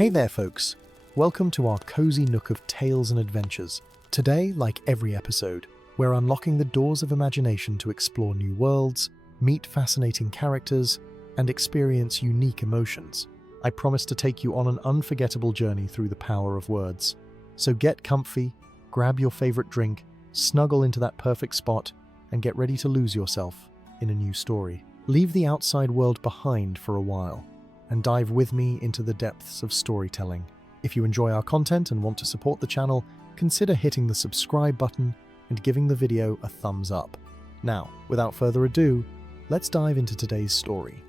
Hey there, folks. Welcome to our cozy nook of tales and adventures. Today, like every episode, we're unlocking the doors of imagination to explore new worlds, meet fascinating characters, and experience unique emotions. I promise to take you on an unforgettable journey through the power of words. So get comfy, grab your favorite drink, snuggle into that perfect spot, and get ready to lose yourself in a new story. Leave the outside world behind for a while and dive with me into the depths of storytelling. If you enjoy our content and want to support the channel, consider hitting the subscribe button and giving the video a thumbs up. Now, without further ado, let's dive into today's story.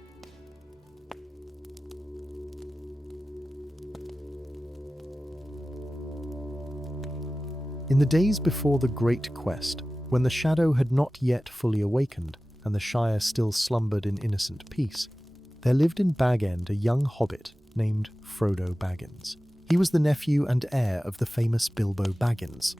In the days before the Great Quest, when the shadow had not yet fully awakened and the Shire still slumbered in innocent peace, there lived in Bag End a young hobbit named Frodo Baggins. He was the nephew and heir of the famous Bilbo Baggins,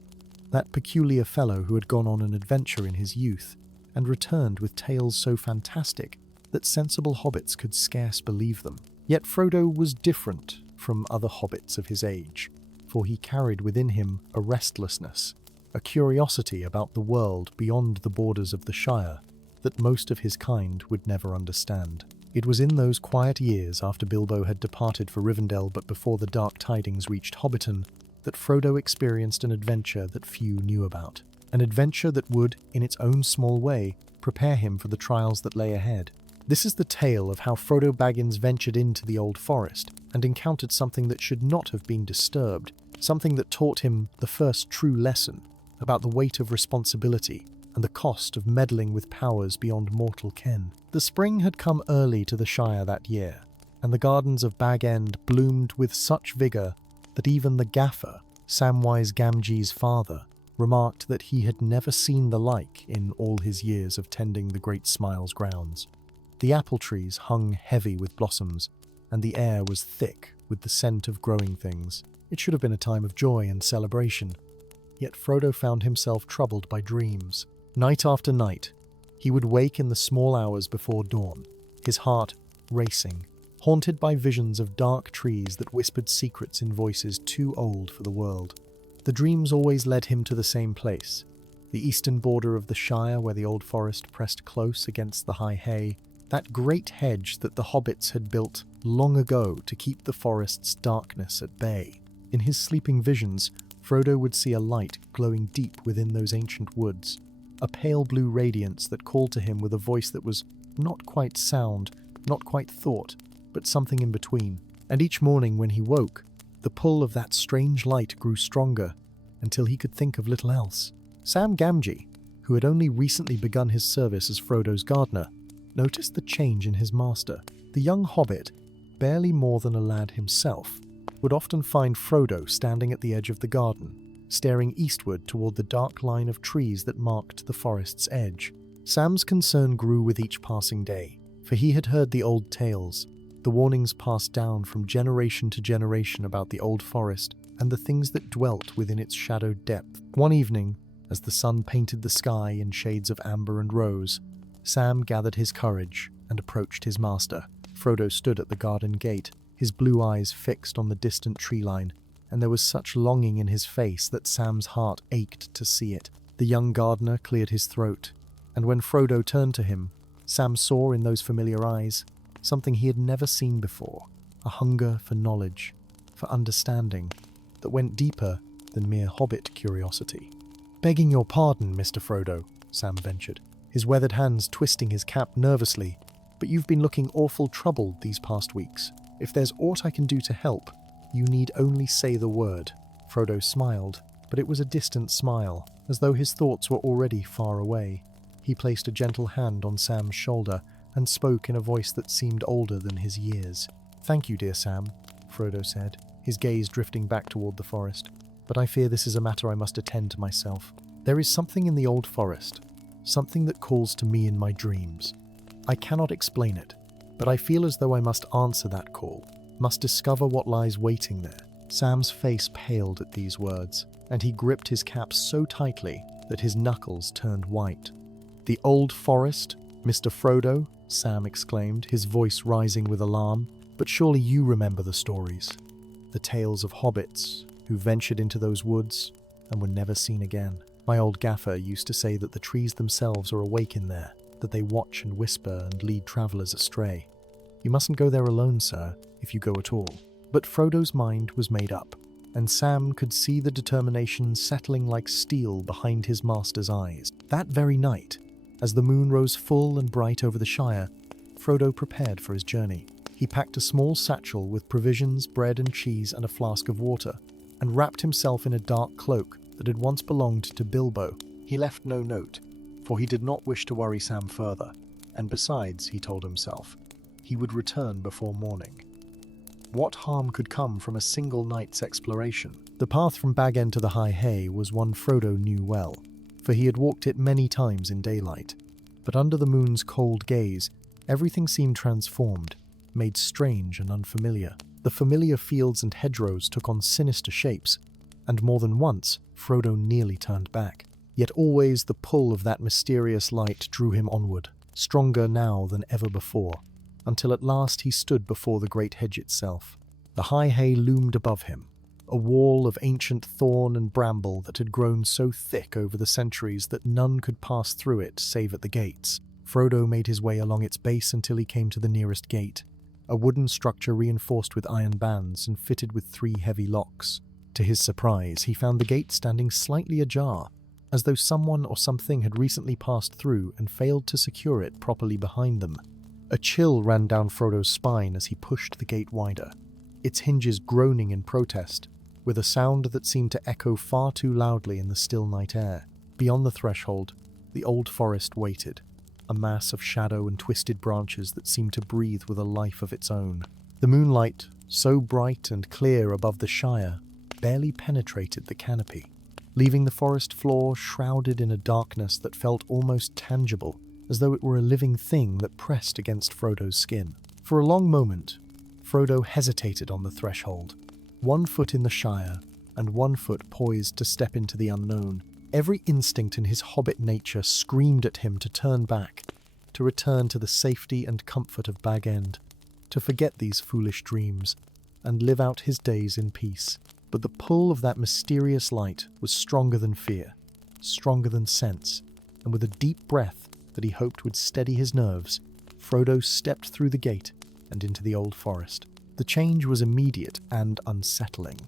that peculiar fellow who had gone on an adventure in his youth and returned with tales so fantastic that sensible hobbits could scarce believe them. Yet Frodo was different from other hobbits of his age, for he carried within him a restlessness, a curiosity about the world beyond the borders of the Shire that most of his kind would never understand. It was in those quiet years after Bilbo had departed for Rivendell but before the dark tidings reached Hobbiton that Frodo experienced an adventure that few knew about. An adventure that would, in its own small way, prepare him for the trials that lay ahead. This is the tale of how Frodo Baggins ventured into the Old Forest and encountered something that should not have been disturbed, something that taught him the first true lesson about the weight of responsibility and the cost of meddling with powers beyond mortal ken. The spring had come early to the Shire that year, and the gardens of Bag End bloomed with such vigour that even the gaffer, Samwise Gamgee's father, remarked that he had never seen the like in all his years of tending the Great Smiles grounds. The apple trees hung heavy with blossoms, and the air was thick with the scent of growing things. It should have been a time of joy and celebration, yet Frodo found himself troubled by dreams. Night after night, he would wake in the small hours before dawn, his heart racing, haunted by visions of dark trees that whispered secrets in voices too old for the world. The dreams always led him to the same place, the eastern border of the Shire where the Old Forest pressed close against the high hay, that great hedge that the hobbits had built long ago to keep the forest's darkness at bay. In his sleeping visions, Frodo would see a light glowing deep within those ancient woods, a pale blue radiance that called to him with a voice that was not quite sound, not quite thought, but something in between. And each morning when he woke, the pull of that strange light grew stronger until he could think of little else. Sam Gamgee, who had only recently begun his service as Frodo's gardener, noticed the change in his master. The young hobbit, barely more than a lad himself, would often find Frodo standing at the edge of the garden, staring eastward toward the dark line of trees that marked the forest's edge. Sam's concern grew with each passing day, for he had heard the old tales, the warnings passed down from generation to generation about the Old Forest and the things that dwelt within its shadowed depth. One evening, as the sun painted the sky in shades of amber and rose, Sam gathered his courage and approached his master. Frodo stood at the garden gate, his blue eyes fixed on the distant tree line, and there was such longing in his face that Sam's heart ached to see it. The young gardener cleared his throat, and when Frodo turned to him, Sam saw in those familiar eyes something he had never seen before, a hunger for knowledge, for understanding, that went deeper than mere hobbit curiosity. "Begging your pardon, Mr. Frodo," Sam ventured, his weathered hands twisting his cap nervously, "but you've been looking awful troubled these past weeks. If there's aught I can do to help, you need only say the word." Frodo smiled, but it was a distant smile, as though his thoughts were already far away. He placed a gentle hand on Sam's shoulder and spoke in a voice that seemed older than his years. "Thank you, dear Sam," Frodo said, his gaze drifting back toward the forest. "But I fear this is a matter I must attend to myself. There is something in the Old Forest, something that calls to me in my dreams. I cannot explain it, but I feel as though I must answer that call, must discover what lies waiting there." Sam's face paled at these words, and he gripped his cap so tightly that his knuckles turned white. "The Old Forest, Mr. Frodo?" Sam exclaimed, his voice rising with alarm. "But surely you remember the stories." the tales of hobbits who ventured into those woods and were never seen again. My old gaffer used to say that the trees themselves are awake in there, that they watch and whisper and lead travellers astray. You mustn't go there alone, sir, if you go at all. But Frodo's mind was made up, and Sam could see the determination settling like steel behind his master's eyes. That very night, as the moon rose full and bright over the Shire, Frodo prepared for his journey. He packed a small satchel with provisions, bread and cheese and a flask of water, and wrapped himself in a dark cloak that had once belonged to Bilbo. He left no note, for he did not wish to worry Sam further, and besides, he told himself, he would return before morning. What harm could come from a single night's exploration? The path from Bag End to the High Hay was one Frodo knew well, for he had walked it many times in daylight. But under the moon's cold gaze, everything seemed transformed, made strange and unfamiliar. The familiar fields and hedgerows took on sinister shapes, and more than once, Frodo nearly turned back. Yet always the pull of that mysterious light drew him onward, stronger now than ever before, until at last he stood before the great hedge itself. The high hay loomed above him, a wall of ancient thorn and bramble that had grown so thick over the centuries that none could pass through it save at the gates. Frodo made his way along its base until he came to the nearest gate, a wooden structure reinforced with iron bands and fitted with 3 heavy locks. To his surprise, he found the gate standing slightly ajar, as though someone or something had recently passed through and failed to secure it properly behind them. A chill ran down Frodo's spine as he pushed the gate wider, its hinges groaning in protest, with a sound that seemed to echo far too loudly in the still night air. Beyond the threshold, the old forest waited, a mass of shadow and twisted branches that seemed to breathe with a life of its own. The moonlight, so bright and clear above the Shire, barely penetrated the canopy, leaving the forest floor shrouded in a darkness that felt almost tangible, as though it were a living thing that pressed against Frodo's skin. For a long moment, Frodo hesitated on the threshold, 1 foot in the Shire and 1 foot poised to step into the unknown. Every instinct in his hobbit nature screamed at him to turn back, to return to the safety and comfort of Bag End, to forget these foolish dreams, and live out his days in peace. But the pull of that mysterious light was stronger than fear, stronger than sense, and with a deep breath that he hoped would steady his nerves, Frodo stepped through the gate and into the old forest. The change was immediate and unsettling.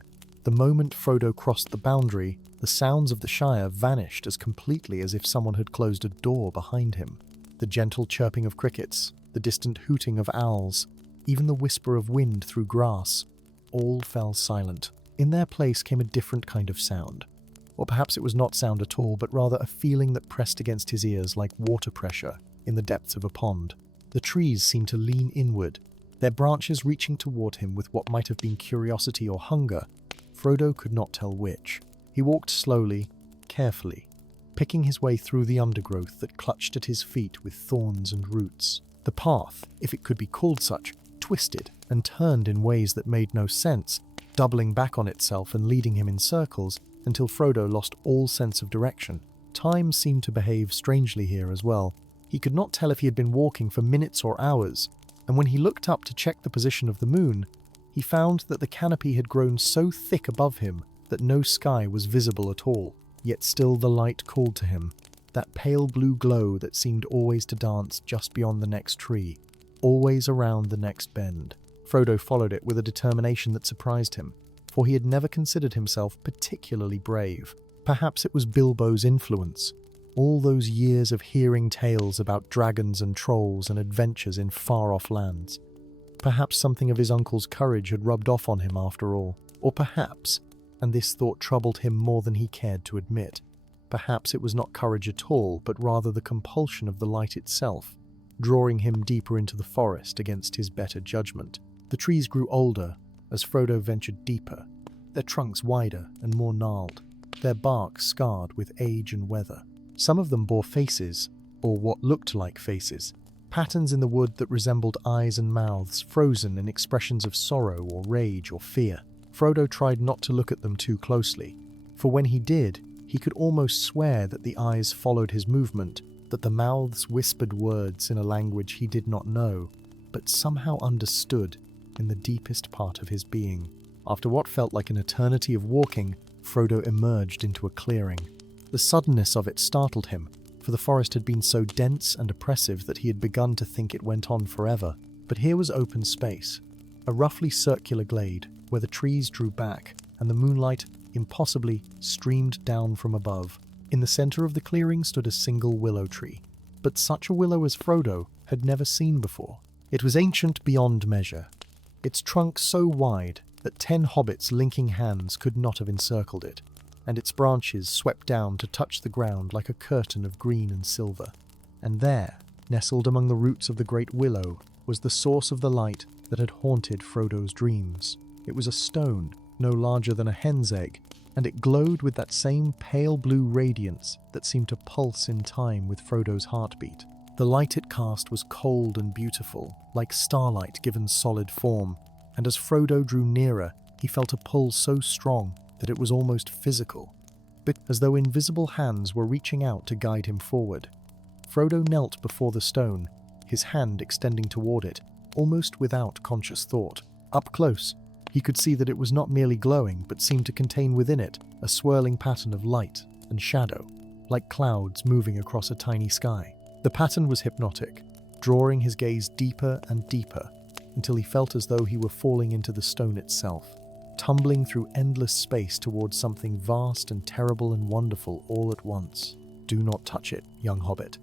The moment Frodo crossed the boundary, the sounds of the Shire vanished as completely as if someone had closed a door behind him. The gentle chirping of crickets, the distant hooting of owls, even the whisper of wind through grass, all fell silent. In their place came a different kind of sound. Or perhaps it was not sound at all, but rather a feeling that pressed against his ears like water pressure in the depths of a pond. The trees seemed to lean inward, their branches reaching toward him with what might have been curiosity or hunger. Frodo could not tell which. He walked slowly, carefully, picking his way through the undergrowth that clutched at his feet with thorns and roots. The path, if it could be called such, twisted and turned in ways that made no sense, doubling back on itself and leading him in circles until Frodo lost all sense of direction. Time seemed to behave strangely here as well. He could not tell if he had been walking for minutes or hours, and when he looked up to check the position of the moon, he found that the canopy had grown so thick above him that no sky was visible at all. Yet still the light called to him, that pale blue glow that seemed always to dance just beyond the next tree, always around the next bend. Frodo followed it with a determination that surprised him, for he had never considered himself particularly brave. Perhaps it was Bilbo's influence, all those years of hearing tales about dragons and trolls and adventures in far-off lands. Perhaps something of his uncle's courage had rubbed off on him after all. Or perhaps, and this thought troubled him more than he cared to admit, perhaps it was not courage at all, but rather the compulsion of the light itself, drawing him deeper into the forest against his better judgment. The trees grew older as Frodo ventured deeper, their trunks wider and more gnarled, their bark scarred with age and weather. Some of them bore faces, or what looked like faces, patterns in the wood that resembled eyes and mouths frozen in expressions of sorrow or rage or fear. Frodo tried not to look at them too closely, for when he did, he could almost swear that the eyes followed his movement, that the mouths whispered words in a language he did not know, but somehow understood in the deepest part of his being. After what felt like an eternity of walking, Frodo emerged into a clearing. The suddenness of it startled him, for the forest had been so dense and oppressive that he had begun to think it went on forever. But here was open space, a roughly circular glade where the trees drew back and the moonlight, impossibly, streamed down from above. In the center of the clearing stood a single willow tree, but such a willow as Frodo had never seen before. It was ancient beyond measure, its trunk so wide that 10 hobbits linking hands could not have encircled it, and its branches swept down to touch the ground like a curtain of green and silver. And there, nestled among the roots of the great willow, was the source of the light that had haunted Frodo's dreams. It was a stone, no larger than a hen's egg, and it glowed with that same pale blue radiance that seemed to pulse in time with Frodo's heartbeat. The light it cast was cold and beautiful, like starlight given solid form, and as Frodo drew nearer, he felt a pull so strong that it was almost physical, but as though invisible hands were reaching out to guide him forward. Frodo knelt before the stone, his hand extending toward it, almost without conscious thought. Up close, he could see that it was not merely glowing, but seemed to contain within it a swirling pattern of light and shadow, like clouds moving across a tiny sky. The pattern was hypnotic, drawing his gaze deeper and deeper, until he felt as though he were falling into the stone itself, tumbling through endless space towards something vast and terrible and wonderful all at once. "Do not touch it, young hobbit."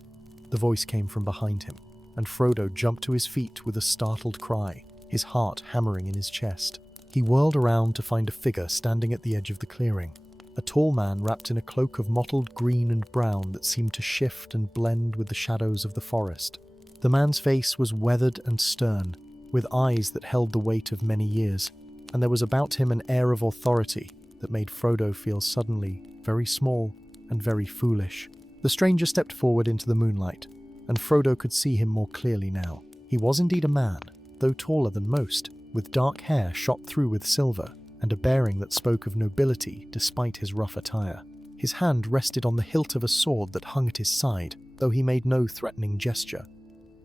The voice came from behind him, and Frodo jumped to his feet with a startled cry, his heart hammering in his chest. He whirled around to find a figure standing at the edge of the clearing, a tall man wrapped in a cloak of mottled green and brown that seemed to shift and blend with the shadows of the forest. The man's face was weathered and stern, with eyes that held the weight of many years, and there was about him an air of authority that made Frodo feel suddenly very small and very foolish. The stranger stepped forward into the moonlight, and Frodo could see him more clearly now. He was indeed a man, though taller than most, with dark hair shot through with silver, and a bearing that spoke of nobility despite his rough attire. His hand rested on the hilt of a sword that hung at his side, though he made no threatening gesture.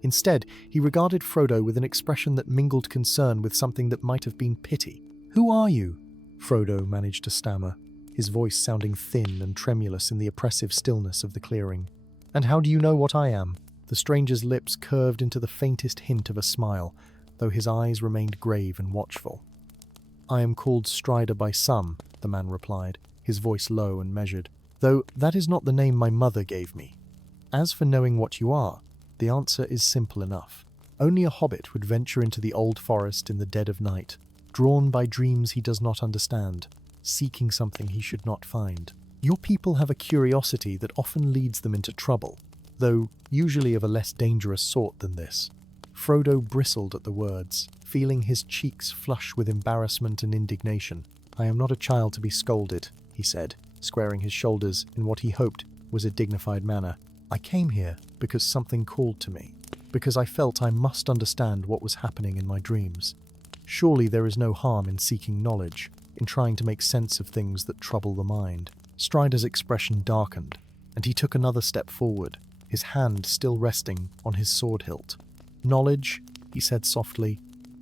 Instead, he regarded Frodo with an expression that mingled concern with something that might have been pity. "Who are you?" Frodo managed to stammer, his voice sounding thin and tremulous in the oppressive stillness of the clearing. "And how do you know what I am?" The stranger's lips curved into the faintest hint of a smile, though his eyes remained grave and watchful. "I am called Strider by some," the man replied, his voice low and measured, "though that is not the name my mother gave me. As for knowing what you are, the answer is simple enough. Only a hobbit would venture into the old forest in the dead of night, drawn by dreams he does not understand, seeking something he should not find. Your people have a curiosity that often leads them into trouble, though usually of a less dangerous sort than this." Frodo bristled at the words, feeling his cheeks flush with embarrassment and indignation. "I am not a child to be scolded," he said, squaring his shoulders in what he hoped was a dignified manner. "I came here because something called to me, because I felt I must understand what was happening in my dreams. Surely there is no harm in seeking knowledge, in trying to make sense of things that trouble the mind." Strider's expression darkened, and he took another step forward, his hand still resting on his sword hilt. "Knowledge," he said softly,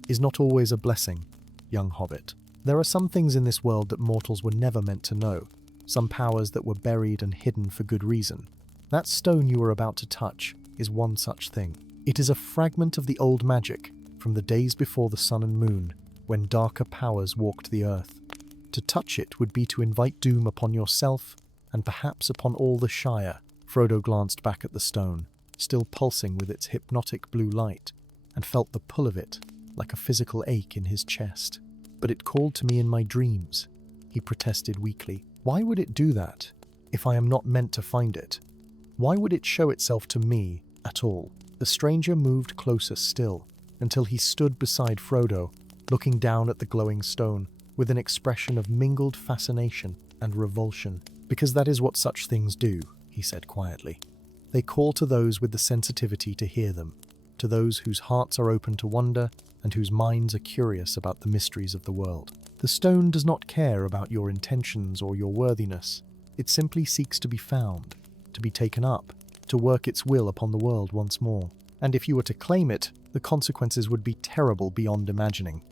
"is not always a blessing, young hobbit. There are some things in this world that mortals were never meant to know, some powers that were buried and hidden for good reason. That stone you are about to touch is one such thing. It is a fragment of the old magic from the days before the sun and moon, when darker powers walked the earth. To touch it would be to invite doom upon yourself and perhaps upon all the Shire." Frodo glanced back at the stone, still pulsing with its hypnotic blue light, and felt the pull of it like a physical ache in his chest. "But it called to me in my dreams," he protested weakly. "Why would it do that, if I am not meant to find it? Why would it show itself to me at all?" The stranger moved closer still, until he stood beside Frodo, looking down at the glowing stone with an expression of mingled fascination and revulsion. "Because that is what such things do," he said quietly. "They call to those with the sensitivity to hear them, to those whose hearts are open to wonder and whose minds are curious about the mysteries of the world. The stone does not care about your intentions or your worthiness. It simply seeks to be found, to be taken up, to work its will upon the world once more. And if you were to claim it, the consequences would be terrible beyond imagining."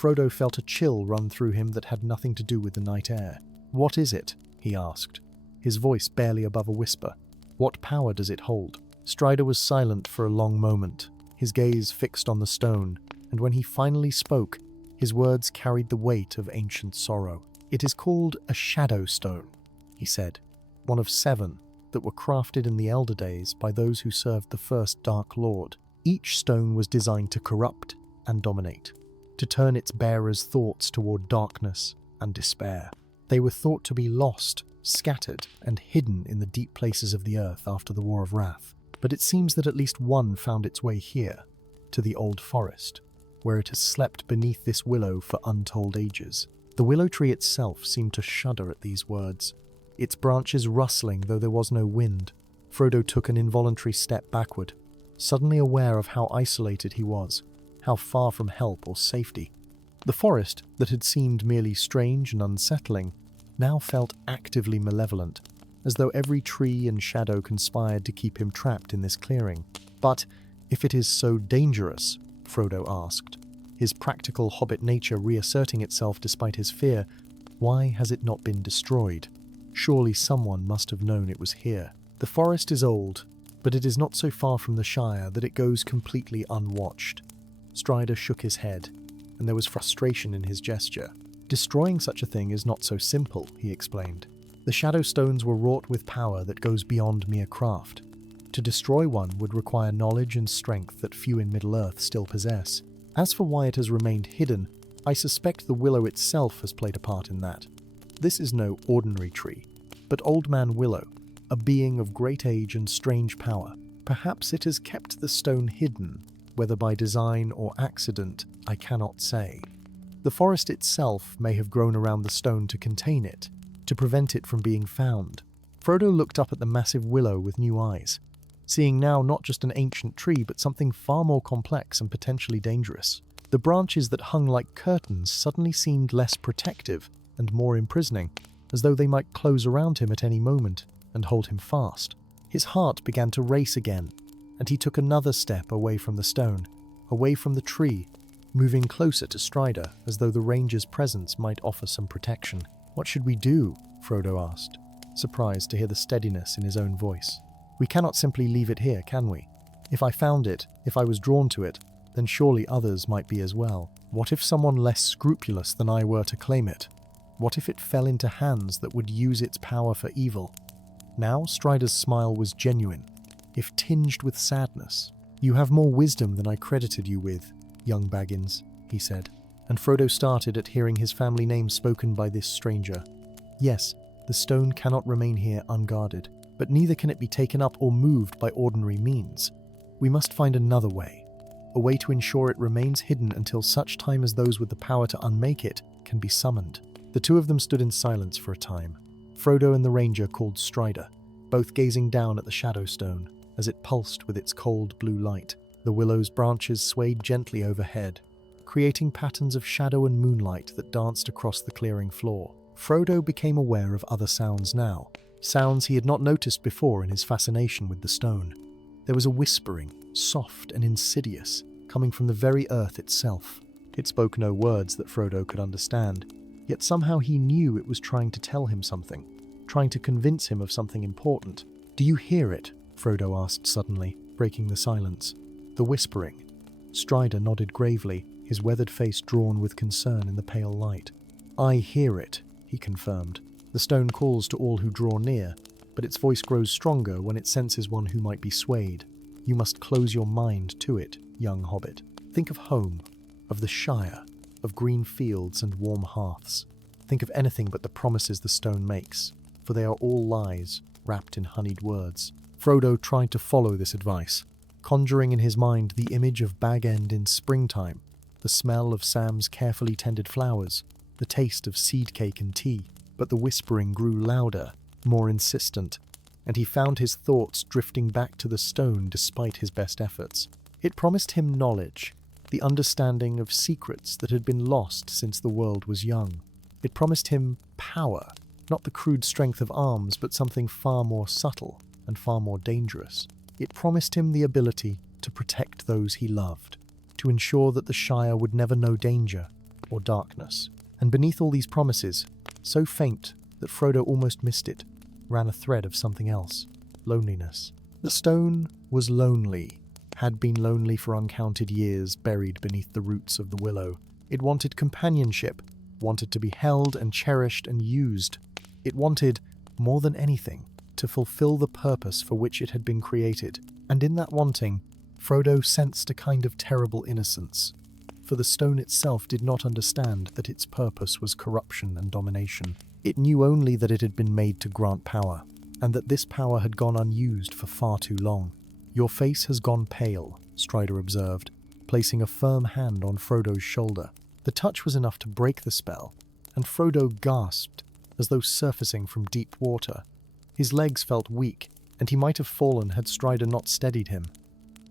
Frodo felt a chill run through him that had nothing to do with the night air. "What is it?" he asked, his voice barely above a whisper. "What power does it hold?" Strider was silent for a long moment, his gaze fixed on the stone, and when he finally spoke, his words carried the weight of ancient sorrow. "It is called a shadow stone," he said, "one of 7 that were crafted in the Elder Days by those who served the first Dark Lord. Each stone was designed to corrupt and dominate, to turn its bearers' thoughts toward darkness and despair. They were thought to be lost, scattered, and hidden in the deep places of the earth after the War of Wrath. But it seems that at least one found its way here, to the old forest, where it has slept beneath this willow for untold ages." The willow tree itself seemed to shudder at these words, its branches rustling though there was no wind. Frodo took an involuntary step backward, suddenly aware of how isolated he was, how far from help or safety. The forest, that had seemed merely strange and unsettling, now felt actively malevolent, as though every tree and shadow conspired to keep him trapped in this clearing. "But if it is so dangerous," Frodo asked, his practical hobbit nature reasserting itself despite his fear, "why has it not been destroyed? Surely someone must have known it was here." "The forest is old, but it is not so far from the Shire that it goes completely unwatched." Strider shook his head, and there was frustration in his gesture. "Destroying such a thing is not so simple," he explained. "The shadow stones were wrought with power that goes beyond mere craft. To destroy one would require knowledge and strength that few in Middle-earth still possess. As for why it has remained hidden, I suspect the willow itself has played a part in that. This is no ordinary tree, but Old Man Willow, a being of great age and strange power. Perhaps it has kept the stone hidden, whether by design or accident, I cannot say. The forest itself may have grown around the stone to contain it, to prevent it from being found." Frodo looked up at the massive willow with new eyes, seeing now not just an ancient tree but something far more complex and potentially dangerous. The branches that hung like curtains suddenly seemed less protective and more imprisoning, as though they might close around him at any moment and hold him fast. His heart began to race again, and he took another step away from the stone, away from the tree, moving closer to Strider as though the ranger's presence might offer some protection. "What should we do?" Frodo asked, surprised to hear the steadiness in his own voice. "We cannot simply leave it here, can we? If I found it, if I was drawn to it, then surely others might be as well. What if someone less scrupulous than I were to claim it? What if it fell into hands that would use its power for evil?" Now Strider's smile was genuine, if tinged with sadness. "You have more wisdom than I credited you with, young Baggins," he said, and Frodo started at hearing his family name spoken by this stranger. "Yes, the stone cannot remain here unguarded, but neither can it be taken up or moved by ordinary means. We must find another way, a way to ensure it remains hidden until such time as those with the power to unmake it can be summoned." The two of them stood in silence for a time. Frodo and the ranger called Strider, both gazing down at the shadow stone as it pulsed with its cold blue light. The willow's branches swayed gently overhead, creating patterns of shadow and moonlight that danced across the clearing floor. Frodo became aware of other sounds now, sounds he had not noticed before in his fascination with the stone. There was a whispering, soft and insidious, coming from the very earth itself. It spoke no words that Frodo could understand, yet somehow he knew it was trying to tell him something, trying to convince him of something important. "Do you hear it?" Frodo asked suddenly, breaking the silence. The whispering. Strider nodded gravely, his weathered face drawn with concern in the pale light. "I hear it," he confirmed. "The stone calls to all who draw near, but its voice grows stronger when it senses one who might be swayed. You must close your mind to it, young hobbit. Think of home, of the Shire, of green fields and warm hearths. Think of anything but the promises the stone makes, for they are all lies, wrapped in honeyed words." Frodo tried to follow this advice, conjuring in his mind the image of Bag End in springtime, the smell of Sam's carefully tended flowers, the taste of seed cake and tea. But the whispering grew louder, more insistent, and he found his thoughts drifting back to the stone despite his best efforts. It promised him knowledge, the understanding of secrets that had been lost since the world was young. It promised him power, not the crude strength of arms, but something far more subtle and far more dangerous. It promised him the ability to protect those he loved, to ensure that the Shire would never know danger, or darkness. And beneath all these promises, so faint that Frodo almost missed it, ran a thread of something else: loneliness. The stone was lonely, had been lonely for uncounted years, buried beneath the roots of the willow. It wanted companionship, wanted to be held and cherished and used. It wanted, more than anything, to fulfill the purpose for which it had been created. And in that wanting, Frodo sensed a kind of terrible innocence, for the stone itself did not understand that its purpose was corruption and domination. It knew only that it had been made to grant power, and that this power had gone unused for far too long. "Your face has gone pale," Strider observed, placing a firm hand on Frodo's shoulder. The touch was enough to break the spell, and Frodo gasped, as though surfacing from deep water. His legs felt weak, and he might have fallen had Strider not steadied him.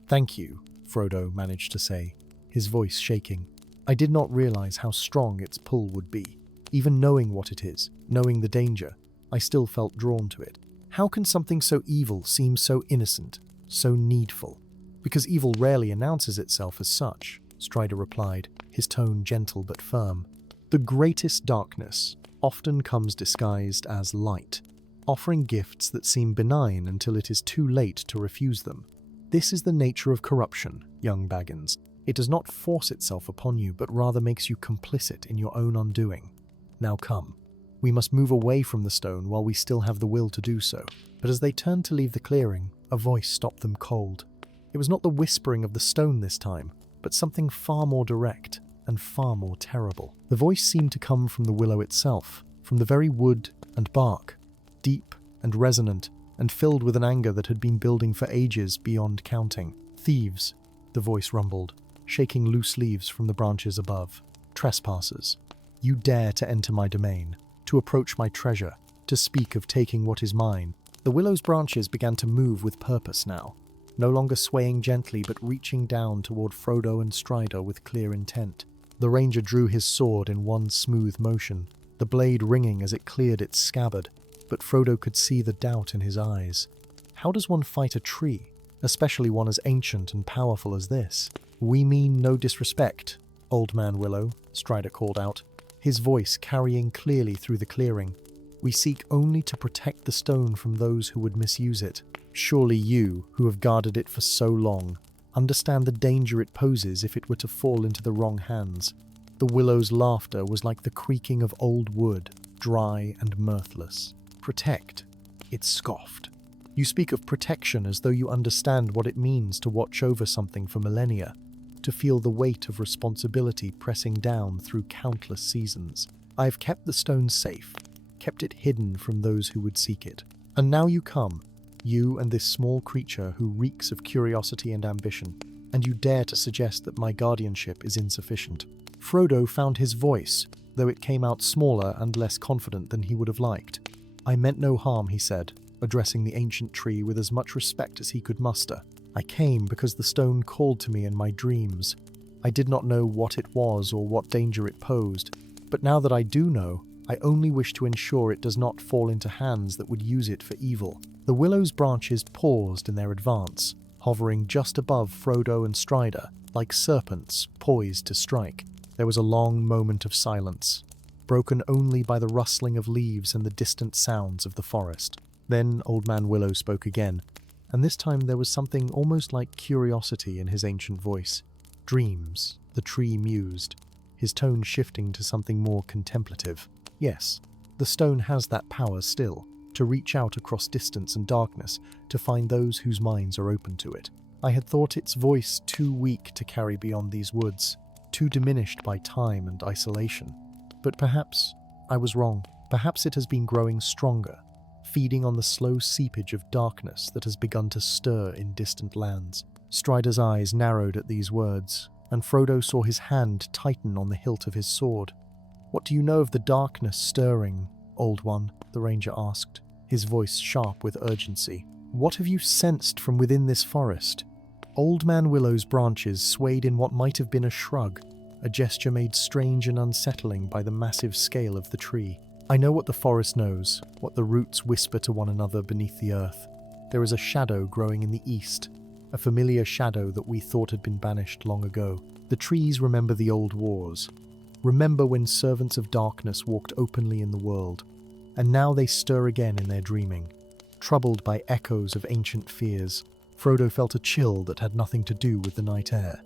"Thank you," Frodo managed to say, his voice shaking. "I did not realize how strong its pull would be. Even knowing what it is, knowing the danger, I still felt drawn to it. How can something so evil seem so innocent, so needful?" "Because evil rarely announces itself as such," Strider replied, his tone gentle but firm. "The greatest darkness often comes disguised as light, offering gifts that seem benign until it is too late to refuse them. This is the nature of corruption, young Baggins. It does not force itself upon you, but rather makes you complicit in your own undoing. Now come. We must move away from the stone while we still have the will to do so." But as they turned to leave the clearing, a voice stopped them cold. It was not the whispering of the stone this time, but something far more direct and far more terrible. The voice seemed to come from the willow itself, from the very wood and bark, deep and resonant, and filled with an anger that had been building for ages beyond counting. "Thieves," the voice rumbled, shaking loose leaves from the branches above. "Trespassers, you dare to enter my domain, to approach my treasure, to speak of taking what is mine." The willow's branches began to move with purpose now, no longer swaying gently but reaching down toward Frodo and Strider with clear intent. The ranger drew his sword in one smooth motion, the blade ringing as it cleared its scabbard, but Frodo could see the doubt in his eyes. How does one fight a tree, especially one as ancient and powerful as this? "We mean no disrespect, Old Man Willow," Strider called out, his voice carrying clearly through the clearing. "We seek only to protect the stone from those who would misuse it. Surely you, who have guarded it for so long, understand the danger it poses if it were to fall into the wrong hands." The willow's laughter was like the creaking of old wood, dry and mirthless. "Protect," it scoffed. "You speak of protection as though you understand what it means to watch over something for millennia, to feel the weight of responsibility pressing down through countless seasons. I have kept the stone safe, kept it hidden from those who would seek it. And now you come, you and this small creature who reeks of curiosity and ambition, and you dare to suggest that my guardianship is insufficient." Frodo found his voice, though it came out smaller and less confident than he would have liked. "I meant no harm," he said, addressing the ancient tree with as much respect as he could muster. "I came because the stone called to me in my dreams. I did not know what it was or what danger it posed, but now that I do know, I only wish to ensure it does not fall into hands that would use it for evil." The willow's branches paused in their advance, hovering just above Frodo and Strider, like serpents poised to strike. There was a long moment of silence, broken only by the rustling of leaves and the distant sounds of the forest. Then Old Man Willow spoke again, and this time there was something almost like curiosity in his ancient voice. "Dreams," the tree mused, his tone shifting to something more contemplative. "Yes, the stone has that power still, to reach out across distance and darkness to find those whose minds are open to it. I had thought its voice too weak to carry beyond these woods, too diminished by time and isolation. But perhaps I was wrong. Perhaps it has been growing stronger, feeding on the slow seepage of darkness that has begun to stir in distant lands." Strider's eyes narrowed at these words, and Frodo saw his hand tighten on the hilt of his sword. "What do you know of the darkness stirring, Old One?" the ranger asked, his voice sharp with urgency. "What have you sensed from within this forest?" Old Man Willow's branches swayed in what might have been a shrug, a gesture made strange and unsettling by the massive scale of the tree. "I know what the forest knows, what the roots whisper to one another beneath the earth. There is a shadow growing in the east, a familiar shadow that we thought had been banished long ago. The trees remember the old wars, Remember when servants of darkness walked openly in the world, and now they stir again in their dreaming. Troubled by echoes of ancient fears, Frodo felt a chill that had nothing to do with the night air.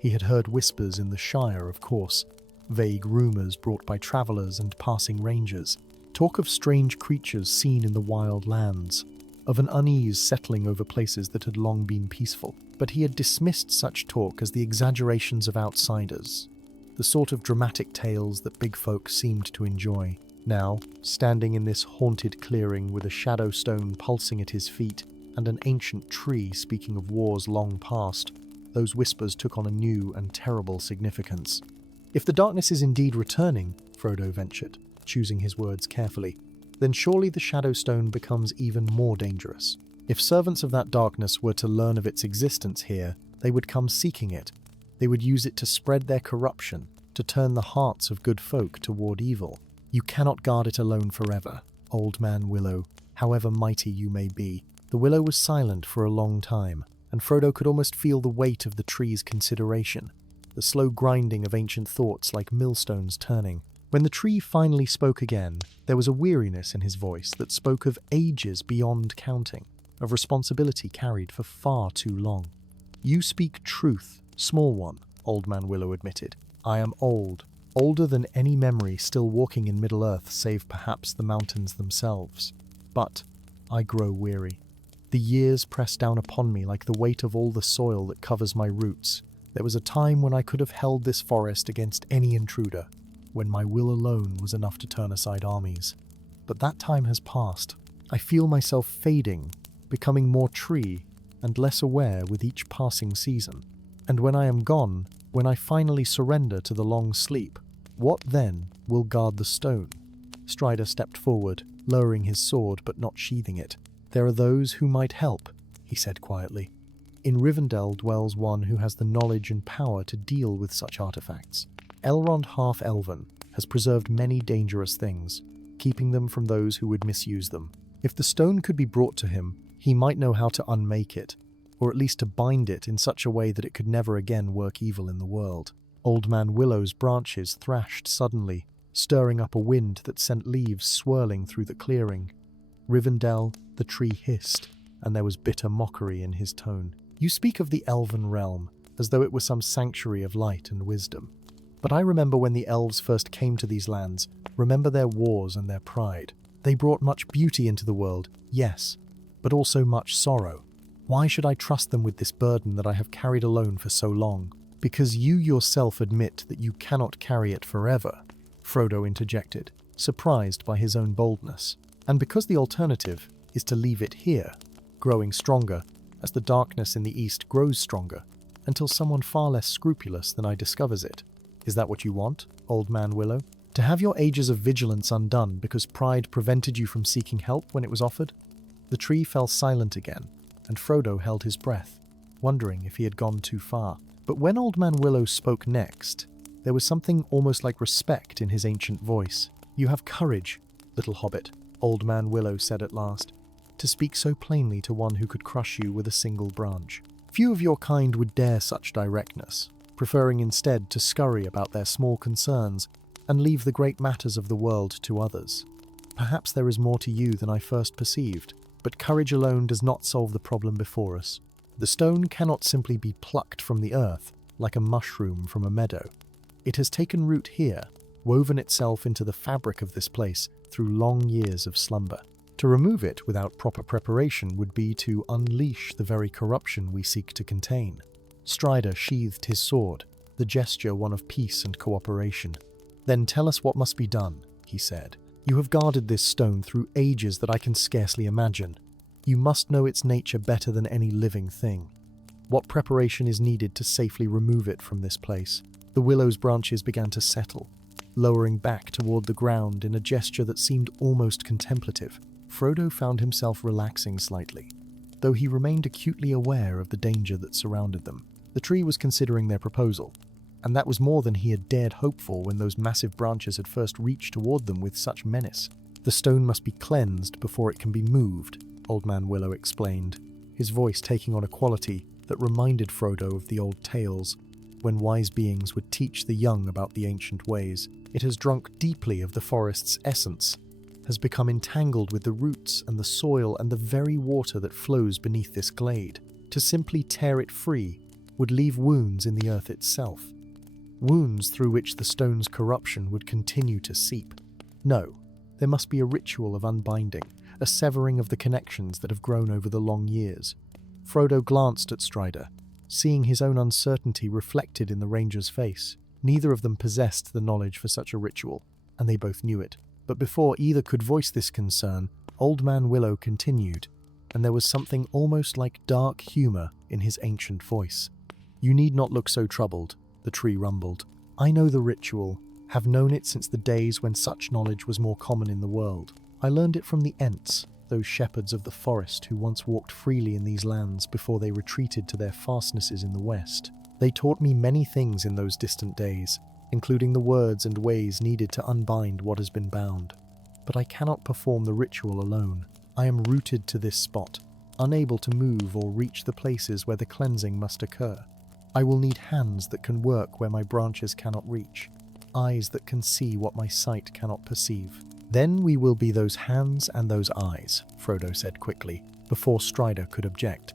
He had heard whispers in the Shire, of course, vague rumours brought by travellers and passing rangers, talk of strange creatures seen in the wild lands, of an unease settling over places that had long been peaceful. But he had dismissed such talk as the exaggerations of outsiders, the sort of dramatic tales that big folk seemed to enjoy. Now, standing in this haunted clearing with a shadow stone pulsing at his feet and an ancient tree speaking of wars long past, those whispers took on a new and terrible significance. If the darkness is indeed returning, Frodo ventured, choosing his words carefully, then surely the shadow stone becomes even more dangerous. If servants of that darkness were to learn of its existence here, they would come seeking it. They would use it to spread their corruption, to turn the hearts of good folk toward evil. You cannot guard it alone forever, Old Man Willow, however mighty you may be. The willow was silent for a long time, and Frodo could almost feel the weight of the tree's consideration, the slow grinding of ancient thoughts like millstones turning. When the tree finally spoke again, there was a weariness in his voice that spoke of ages beyond counting, of responsibility carried for far too long. You speak truth, small one, Old Man Willow admitted. I am old, older than any memory still walking in Middle-earth save perhaps the mountains themselves. But I grow weary. The years press down upon me like the weight of all the soil that covers my roots. There was a time when I could have held this forest against any intruder, when my will alone was enough to turn aside armies. But that time has passed. I feel myself fading, becoming more tree and less aware with each passing season. And when I am gone, when I finally surrender to the long sleep, what then will guard the stone? Strider stepped forward, lowering his sword but not sheathing it. There are those who might help, he said quietly. In Rivendell dwells one who has the knowledge and power to deal with such artifacts. Elrond Half-Elven has preserved many dangerous things, keeping them from those who would misuse them. If the stone could be brought to him, he might know how to unmake it, or at least to bind it in such a way that it could never again work evil in the world. Old Man Willow's branches thrashed suddenly, stirring up a wind that sent leaves swirling through the clearing. Rivendell, the tree hissed, and there was bitter mockery in his tone. You speak of the elven realm, as though it were some sanctuary of light and wisdom. But I remember when the elves first came to these lands, remember their wars and their pride. They brought much beauty into the world, yes, but also much sorrow. Why should I trust them with this burden that I have carried alone for so long? Because you yourself admit that you cannot carry it forever, Frodo interjected, surprised by his own boldness. And because the alternative is to leave it here, growing stronger, as the darkness in the east grows stronger, until someone far less scrupulous than I discovers it. Is that what you want, Old Man Willow? To have your ages of vigilance undone because pride prevented you from seeking help when it was offered? The tree fell silent again, and Frodo held his breath, wondering if he had gone too far. But when Old Man Willow spoke next, there was something almost like respect in his ancient voice. You have courage, little hobbit, Old Man Willow said at last, to speak so plainly to one who could crush you with a single branch. Few of your kind would dare such directness, preferring instead to scurry about their small concerns and leave the great matters of the world to others. Perhaps there is more to you than I first perceived, but courage alone does not solve the problem before us. The stone cannot simply be plucked from the earth, like a mushroom from a meadow. It has taken root here, woven itself into the fabric of this place through long years of slumber. To remove it without proper preparation would be to unleash the very corruption we seek to contain. Strider sheathed his sword, the gesture one of peace and cooperation. Then tell us what must be done, he said. You have guarded this stone through ages that I can scarcely imagine. You must know its nature better than any living thing. What preparation is needed to safely remove it from this place? The willow's branches began to settle, lowering back toward the ground in a gesture that seemed almost contemplative. Frodo found himself relaxing slightly, though he remained acutely aware of the danger that surrounded them. The tree was considering their proposal, and that was more than he had dared hope for when those massive branches had first reached toward them with such menace. The stone must be cleansed before it can be moved, Old Man Willow explained, his voice taking on a quality that reminded Frodo of the old tales. when wise beings would teach the young about the ancient ways. It has drunk deeply of the forest's essence, has become entangled with the roots and the soil and the very water that flows beneath this glade. To simply tear it free would leave wounds in the earth itself, wounds through which the stone's corruption would continue to seep. No, there must be a ritual of unbinding, a severing of the connections that have grown over the long years. Frodo glanced at Strider, seeing his own uncertainty reflected in the ranger's face. Neither of them possessed the knowledge for such a ritual, and they both knew it. But before either could voice this concern, Old Man Willow continued, and there was something almost like dark humor in his ancient voice. "You need not look so troubled," the tree rumbled. "I know the ritual, have known it since the days when such knowledge was more common in the world. I learned it from the Ents, those shepherds of the forest who once walked freely in these lands before they retreated to their fastnesses in the west. They taught me many things in those distant days, including the words and ways needed to unbind what has been bound. But I cannot perform the ritual alone. I am rooted to this spot, unable to move or reach the places where the cleansing must occur. I will need hands that can work where my branches cannot reach, eyes that can see what my sight cannot perceive." "Then we will be those hands and those eyes," Frodo said quickly, before Strider could object.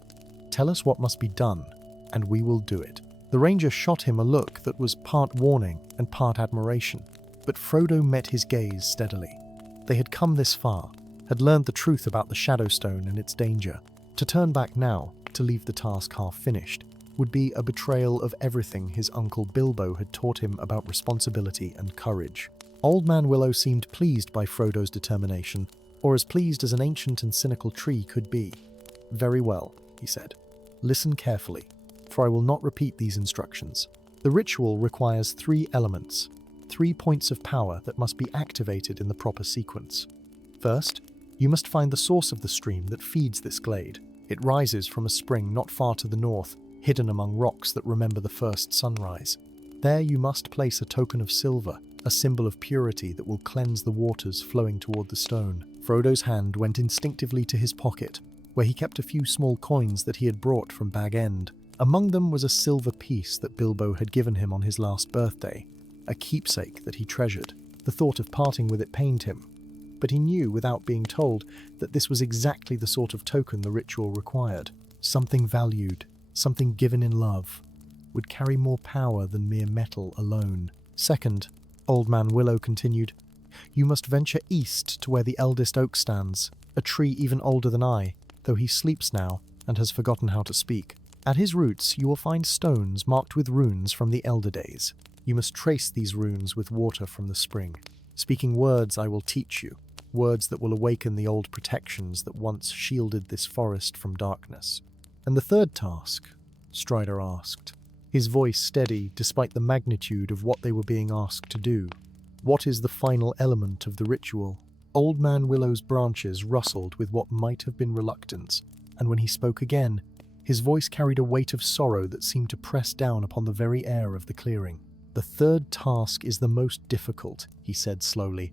"Tell us what must be done, and we will do it." The ranger shot him a look that was part warning and part admiration, but Frodo met his gaze steadily. They had come this far, had learned the truth about the Shadowstone and its danger. To turn back now, to leave the task half-finished, would be a betrayal of everything his uncle Bilbo had taught him about responsibility and courage. Old Man Willow seemed pleased by Frodo's determination, or as pleased as an ancient and cynical tree could be. "Very well," he said. "Listen carefully, for I will not repeat these instructions. The ritual requires 3 elements, 3 points of power that must be activated in the proper sequence. First, you must find the source of the stream that feeds this glade. It rises from a spring not far to the north, hidden among rocks that remember the first sunrise. There you must place a token of silver, a symbol of purity that will cleanse the waters flowing toward the stone." Frodo's hand went instinctively to his pocket, where he kept a few small coins that he had brought from Bag End. Among them was a silver piece that Bilbo had given him on his last birthday, a keepsake that he treasured. The thought of parting with it pained him, but he knew, without being told, that this was exactly the sort of token the ritual required. Something valued, something given in love, would carry more power than mere metal alone. "Second," Old Man Willow continued, "you must venture east to where the eldest oak stands, a tree even older than I, though he sleeps now and has forgotten how to speak. At his roots you will find stones marked with runes from the elder days. You must trace these runes with water from the spring. Speaking words I will teach you, words that will awaken the old protections that once shielded this forest from darkness." "And the third task?" Strider asked, his voice steady despite the magnitude of what they were being asked to do. "What is the final element of the ritual?" Old Man Willow's branches rustled with what might have been reluctance, and when he spoke again, his voice carried a weight of sorrow that seemed to press down upon the very air of the clearing. "The third task is the most difficult," he said slowly,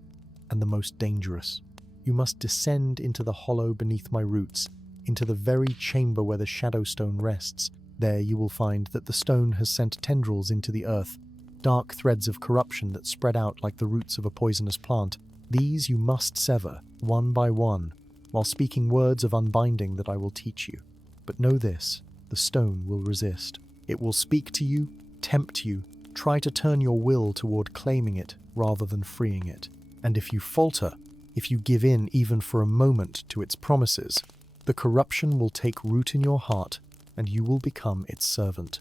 "and the most dangerous. You must descend into the hollow beneath my roots, into the very chamber where the Shadowstone rests. There you will find that the stone has sent tendrils into the earth, dark threads of corruption that spread out like the roots of a poisonous plant. These you must sever, one by one, while speaking words of unbinding that I will teach you. But know this, the stone will resist. It will speak to you, tempt you, try to turn your will toward claiming it rather than freeing it. And if you falter, if you give in even for a moment to its promises, the corruption will take root in your heart and you will become its servant."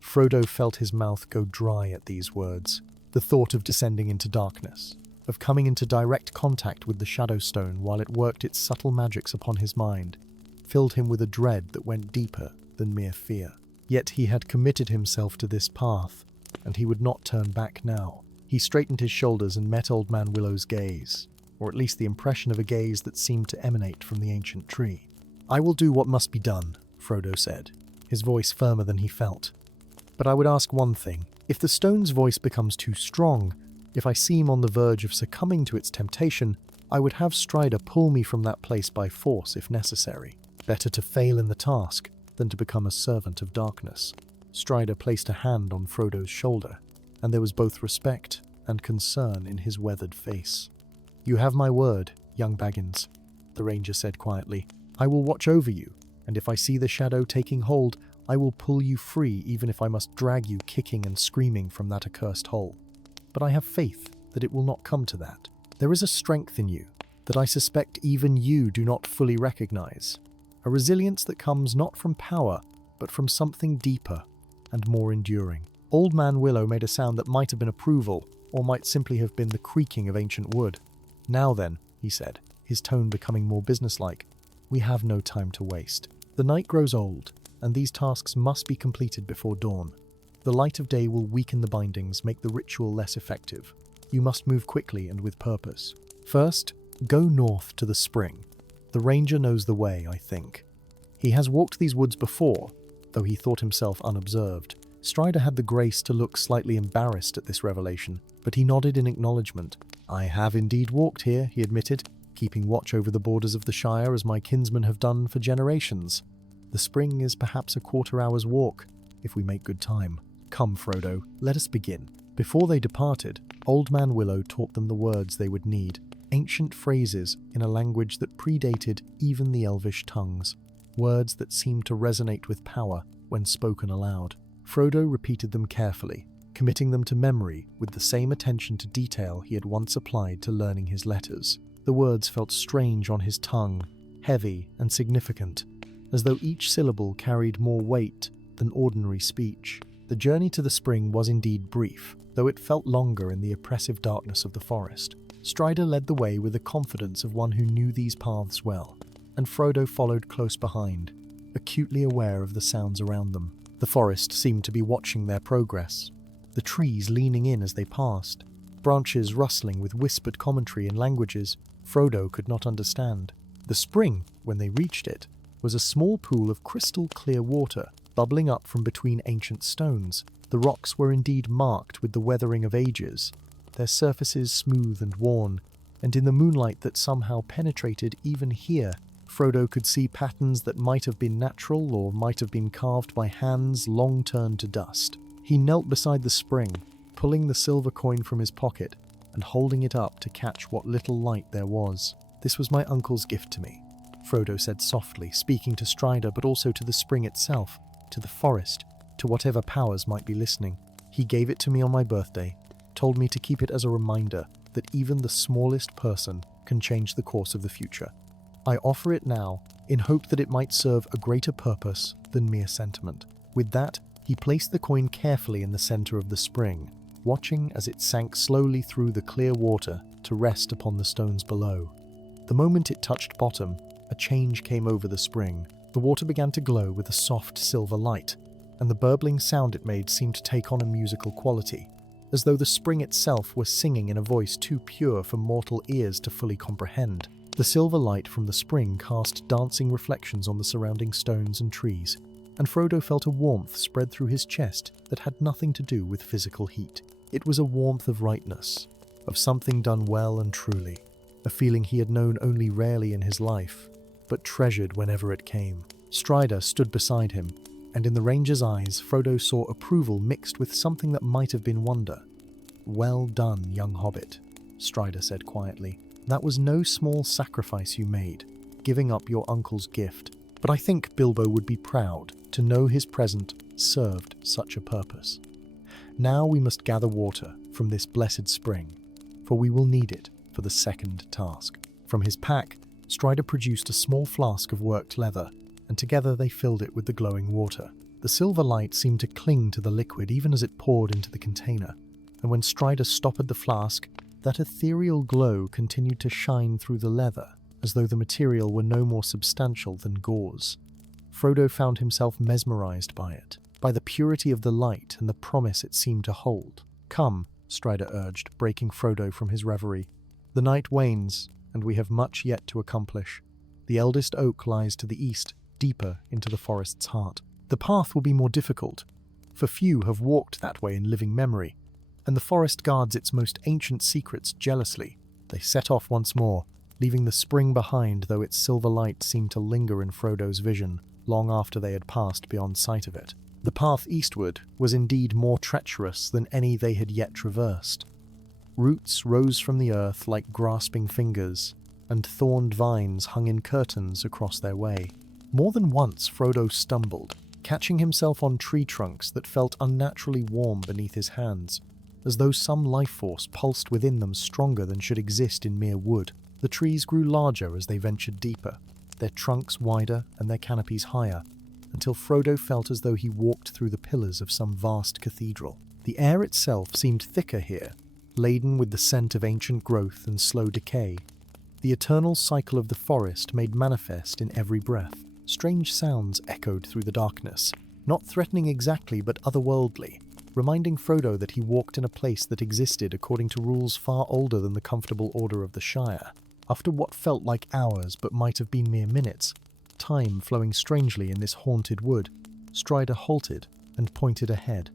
Frodo felt his mouth go dry at these words. The thought of descending into darkness, of coming into direct contact with the Shadowstone while it worked its subtle magics upon his mind, filled him with a dread that went deeper than mere fear. Yet he had committed himself to this path, and he would not turn back now. He straightened his shoulders and met Old Man Willow's gaze, or at least the impression of a gaze that seemed to emanate from the ancient tree. "I will do what must be done," Frodo said, his voice firmer than he felt. "But I would ask one thing. If the stone's voice becomes too strong, if I seem on the verge of succumbing to its temptation, I would have Strider pull me from that place by force if necessary. Better to fail in the task than to become a servant of darkness." Strider placed a hand on Frodo's shoulder, and there was both respect and concern in his weathered face. "You have my word, young Baggins," the ranger said quietly. "I will watch over you, and if I see the shadow taking hold, I will pull you free even if I must drag you kicking and screaming from that accursed hole. But I have faith that it will not come to that. There is a strength in you that I suspect even you do not fully recognize, a resilience that comes not from power, but from something deeper and more enduring." Old Man Willow made a sound that might have been approval, or might simply have been the creaking of ancient wood. "Now then," he said, his tone becoming more businesslike, "we have no time to waste. The night grows old, and these tasks must be completed before dawn. The light of day will weaken the bindings, make the ritual less effective. You must move quickly and with purpose. First, go north to the spring. The ranger knows the way, I think. He has walked these woods before, though he thought himself unobserved." Strider had the grace to look slightly embarrassed at this revelation, but he nodded in acknowledgement. "I have indeed walked here," he admitted, "keeping watch over the borders of the Shire as my kinsmen have done for generations. The spring is perhaps a quarter-hour's walk, if we make good time. Come, Frodo, let us begin." Before they departed, Old Man Willow taught them the words they would need, ancient phrases in a language that predated even the Elvish tongues, words that seemed to resonate with power when spoken aloud. Frodo repeated them carefully, committing them to memory with the same attention to detail he had once applied to learning his letters. The words felt strange on his tongue, heavy and significant, as though each syllable carried more weight than ordinary speech. The journey to the spring was indeed brief, though it felt longer in the oppressive darkness of the forest. Strider led the way with the confidence of one who knew these paths well, and Frodo followed close behind, acutely aware of the sounds around them. The forest seemed to be watching their progress, the trees leaning in as they passed, branches rustling with whispered commentary in languages Frodo could not understand. The spring, when they reached it, was a small pool of crystal-clear water, bubbling up from between ancient stones. The rocks were indeed marked with the weathering of ages, their surfaces smooth and worn, and in the moonlight that somehow penetrated even here, Frodo could see patterns that might have been natural or might have been carved by hands long turned to dust. He knelt beside the spring, pulling the silver coin from his pocket and holding it up to catch what little light there was. "This was my uncle's gift to me," Frodo said softly, speaking to Strider but also to the spring itself, to the forest, to whatever powers might be listening. "He gave it to me on my birthday, told me to keep it as a reminder that even the smallest person can change the course of the future. I offer it now in hope that it might serve a greater purpose than mere sentiment." With that, he placed the coin carefully in the center of the spring, watching as it sank slowly through the clear water to rest upon the stones below. The moment it touched bottom, a change came over the spring. The water began to glow with a soft silver light, and the burbling sound it made seemed to take on a musical quality, as though the spring itself were singing in a voice too pure for mortal ears to fully comprehend. The silver light from the spring cast dancing reflections on the surrounding stones and trees, and Frodo felt a warmth spread through his chest that had nothing to do with physical heat. It was a warmth of rightness, of something done well and truly, a feeling he had known only rarely in his life, but treasured whenever it came. Strider stood beside him, and in the ranger's eyes Frodo saw approval mixed with something that might have been wonder. "Well done, young hobbit," Strider said quietly. "That was no small sacrifice you made, giving up your uncle's gift, but I think Bilbo would be proud to know his present served such a purpose. Now we must gather water from this blessed spring, for we will need it for the second task." From his pack, Strider produced a small flask of worked leather, and together they filled it with the glowing water. The silver light seemed to cling to the liquid even as it poured into the container, and when Strider stoppered the flask, that ethereal glow continued to shine through the leather, as though the material were no more substantial than gauze. Frodo found himself mesmerized by it, by the purity of the light and the promise it seemed to hold. "Come," Strider urged, breaking Frodo from his reverie. "The night wanes, and we have much yet to accomplish. The eldest oak lies to the east, deeper into the forest's heart. The path will be more difficult, for few have walked that way in living memory, and the forest guards its most ancient secrets jealously." They set off once more, leaving the spring behind, though its silver light seemed to linger in Frodo's vision long after they had passed beyond sight of it. The path eastward was indeed more treacherous than any they had yet traversed. Roots rose from the earth like grasping fingers, and thorned vines hung in curtains across their way. More than once Frodo stumbled, catching himself on tree trunks that felt unnaturally warm beneath his hands, as though some life force pulsed within them stronger than should exist in mere wood. The trees grew larger as they ventured deeper, their trunks wider and their canopies higher, until Frodo felt as though he walked through the pillars of some vast cathedral. The air itself seemed thicker here, laden with the scent of ancient growth and slow decay. The eternal cycle of the forest made manifest in every breath. Strange sounds echoed through the darkness, not threatening exactly but otherworldly, reminding Frodo that he walked in a place that existed according to rules far older than the comfortable order of the Shire. After what felt like hours but might have been mere minutes, time flowing strangely in this haunted wood, Strider halted and pointed ahead.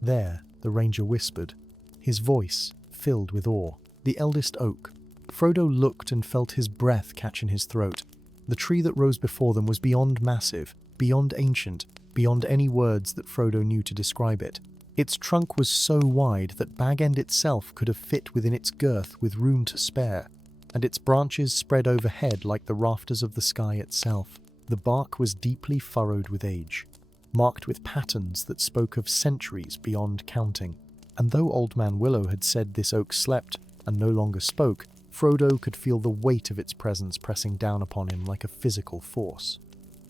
There, the ranger whispered, his voice filled with awe. The eldest oak. Frodo looked and felt his breath catch in his throat. The tree that rose before them was beyond massive, beyond ancient, beyond any words that Frodo knew to describe it. Its trunk was so wide that Bag End itself could have fit within its girth with room to spare, and its branches spread overhead like the rafters of the sky itself. The bark was deeply furrowed with age, marked with patterns that spoke of centuries beyond counting. And though Old Man Willow had said this oak slept and no longer spoke, Frodo could feel the weight of its presence pressing down upon him like a physical force.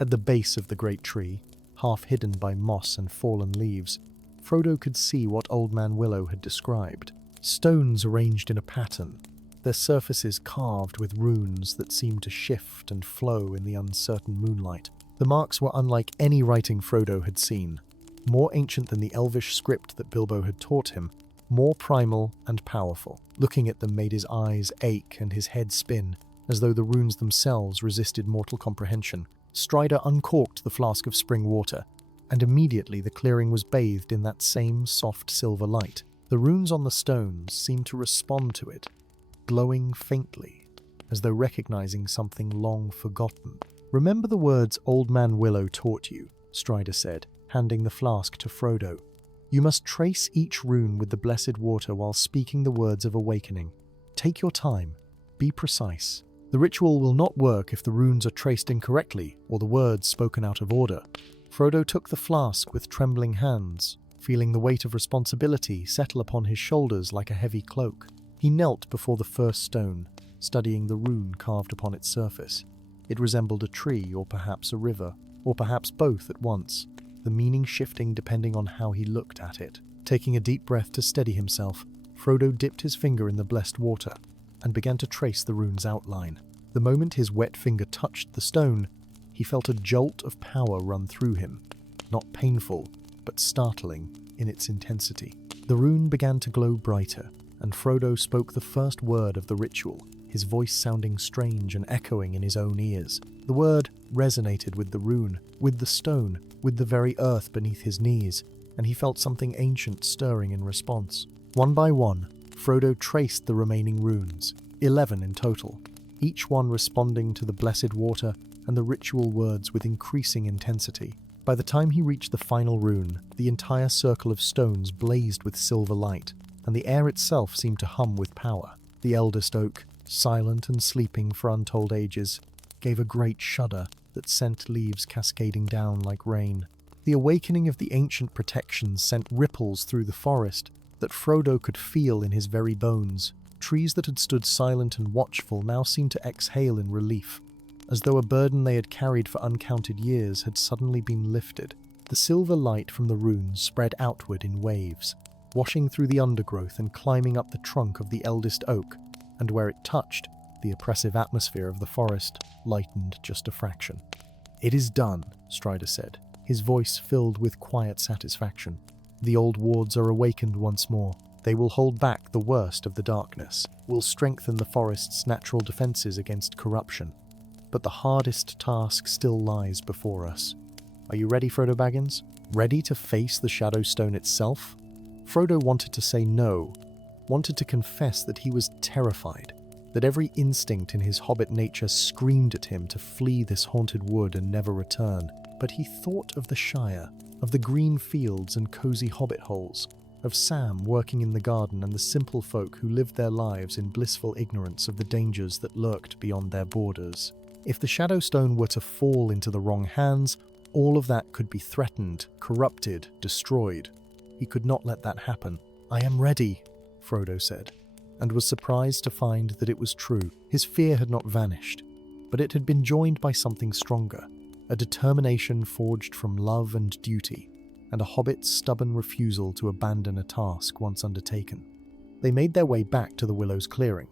At the base of the great tree, half hidden by moss and fallen leaves, Frodo could see what Old Man Willow had described. Stones arranged in a pattern, their surfaces carved with runes that seemed to shift and flow in the uncertain moonlight. The marks were unlike any writing Frodo had seen, more ancient than the elvish script that Bilbo had taught him, more primal and powerful. Looking at them made his eyes ache and his head spin, as though the runes themselves resisted mortal comprehension. Strider uncorked the flask of spring water, and immediately the clearing was bathed in that same soft silver light. The runes on the stones seemed to respond to it, glowing faintly, as though recognizing something long forgotten. "Remember the words Old Man Willow taught you," Strider said, handing the flask to Frodo. "You must trace each rune with the blessed water while speaking the words of awakening. Take your time. Be precise. The ritual will not work if the runes are traced incorrectly or the words spoken out of order." Frodo took the flask with trembling hands, feeling the weight of responsibility settle upon his shoulders like a heavy cloak. He knelt before the first stone, studying the rune carved upon its surface. It resembled a tree, or perhaps a river, or perhaps both at once, the meaning shifting depending on how he looked at it. Taking a deep breath to steady himself, Frodo dipped his finger in the blessed water and began to trace the rune's outline. The moment his wet finger touched the stone, he felt a jolt of power run through him, not painful, but startling in its intensity. The rune began to glow brighter, and Frodo spoke the first word of the ritual, his voice sounding strange and echoing in his own ears. The word resonated with the rune, with the stone, with the very earth beneath his knees, and he felt something ancient stirring in response. One by one, Frodo traced the remaining runes, 11 in total, each one responding to the blessed water and the ritual words with increasing intensity. By the time he reached the final rune, the entire circle of stones blazed with silver light, and the air itself seemed to hum with power. The eldest oak, silent and sleeping for untold ages, gave a great shudder that sent leaves cascading down like rain. The awakening of the ancient protections sent ripples through the forest that Frodo could feel in his very bones. Trees that had stood silent and watchful now seemed to exhale in relief, as though a burden they had carried for uncounted years had suddenly been lifted. The silver light from the runes spread outward in waves, washing through the undergrowth and climbing up the trunk of the eldest oak, and where it touched, the oppressive atmosphere of the forest lightened just a fraction. "It is done," Strider said, his voice filled with quiet satisfaction. "The old wards are awakened once more. They will hold back the worst of the darkness, will strengthen the forest's natural defenses against corruption. But the hardest task still lies before us. Are you ready, Frodo Baggins? Ready to face the Shadow Stone itself?" Frodo wanted to say no, wanted to confess that he was terrified, that every instinct in his hobbit nature screamed at him to flee this haunted wood and never return. But he thought of the Shire, of the green fields and cozy hobbit holes, of Sam working in the garden and the simple folk who lived their lives in blissful ignorance of the dangers that lurked beyond their borders. If the Shadow Stone were to fall into the wrong hands, all of that could be threatened, corrupted, destroyed. He could not let that happen. "I am ready," Frodo said, and was surprised to find that it was true. His fear had not vanished, but it had been joined by something stronger, a determination forged from love and duty, and a hobbit's stubborn refusal to abandon a task once undertaken. They made their way back to the Willow's clearing,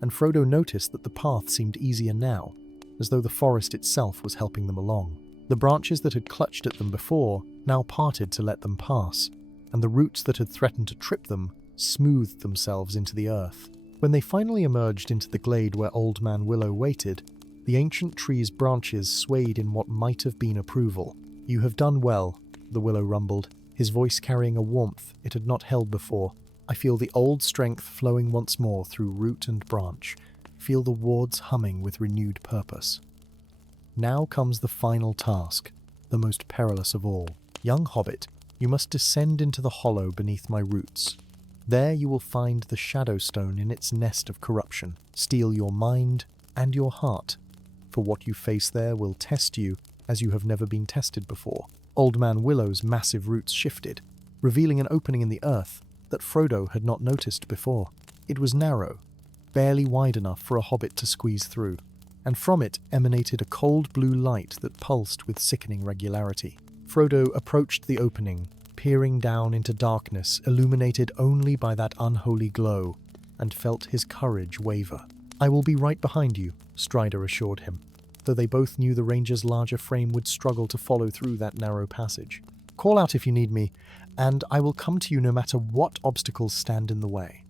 and Frodo noticed that the path seemed easier now, as though the forest itself was helping them along. The branches that had clutched at them before now parted to let them pass, and the roots that had threatened to trip them smoothed themselves into the earth. When they finally emerged into the glade where Old Man Willow waited, the ancient tree's branches swayed in what might have been approval. "You have done well," the willow rumbled, his voice carrying a warmth it had not held before. "I feel the old strength flowing once more through root and branch, feel the wards humming with renewed purpose. Now comes the final task, the most perilous of all. Young hobbit, you must descend into the hollow beneath my roots. There you will find the Shadow Stone in its nest of corruption. Steel your mind and your heart, for what you face there will test you as you have never been tested before." Old Man Willow's massive roots shifted, revealing an opening in the earth that Frodo had not noticed before. It was narrow, barely wide enough for a hobbit to squeeze through, and from it emanated a cold blue light that pulsed with sickening regularity. Frodo approached the opening, peering down into darkness illuminated only by that unholy glow, and felt his courage waver. "I will be right behind you," Strider assured him, though they both knew the ranger's larger frame would struggle to follow through that narrow passage. "Call out if you need me, and I will come to you no matter what obstacles stand in the way."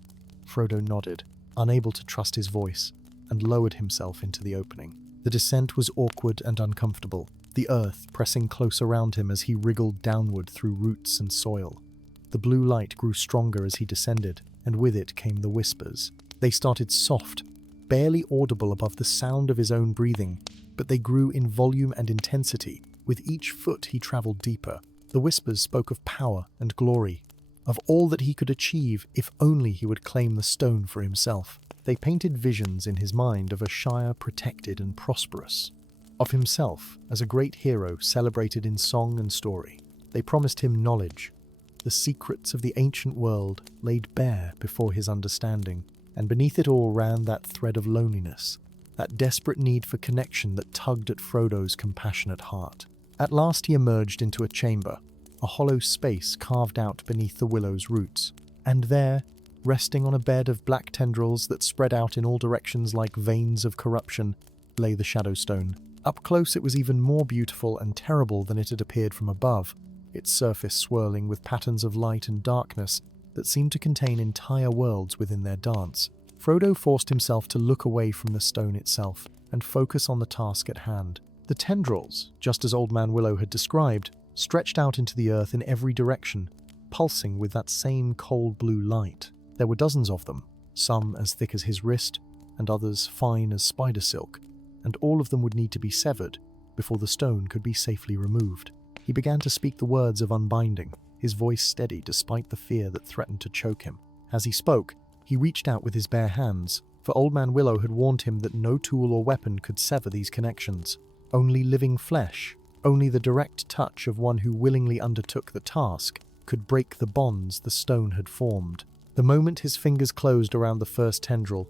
Frodo nodded, unable to trust his voice, and lowered himself into the opening. The descent was awkward and uncomfortable, the earth pressing close around him as he wriggled downward through roots and soil. The blue light grew stronger as he descended, and with it came the whispers. They started soft, barely audible above the sound of his own breathing, but they grew in volume and intensity. With each foot he travelled deeper. The whispers spoke of power and glory, of all that he could achieve if only he would claim the stone for himself. They painted visions in his mind of a Shire protected and prosperous, of himself as a great hero celebrated in song and story. They promised him knowledge, the secrets of the ancient world laid bare before his understanding, and beneath it all ran that thread of loneliness, that desperate need for connection that tugged at Frodo's compassionate heart. At last he emerged into a chamber, a hollow space carved out beneath the willow's roots, and there, resting on a bed of black tendrils that spread out in all directions like veins of corruption, lay the Shadow Stone. Up close it was even more beautiful and terrible than it had appeared from above, its surface swirling with patterns of light and darkness that seemed to contain entire worlds within their dance. Frodo forced himself to look away from the stone itself and focus on the task at hand. The tendrils, just as Old Man Willow had described, stretched out into the earth in every direction, pulsing with that same cold blue light. There were dozens of them, some as thick as his wrist, and others fine as spider silk, and all of them would need to be severed before the stone could be safely removed. He began to speak the words of unbinding, his voice steady despite the fear that threatened to choke him. As he spoke, he reached out with his bare hands, for Old Man Willow had warned him that no tool or weapon could sever these connections. Only living flesh, only the direct touch of one who willingly undertook the task, could break the bonds the stone had formed. The moment his fingers closed around the first tendril,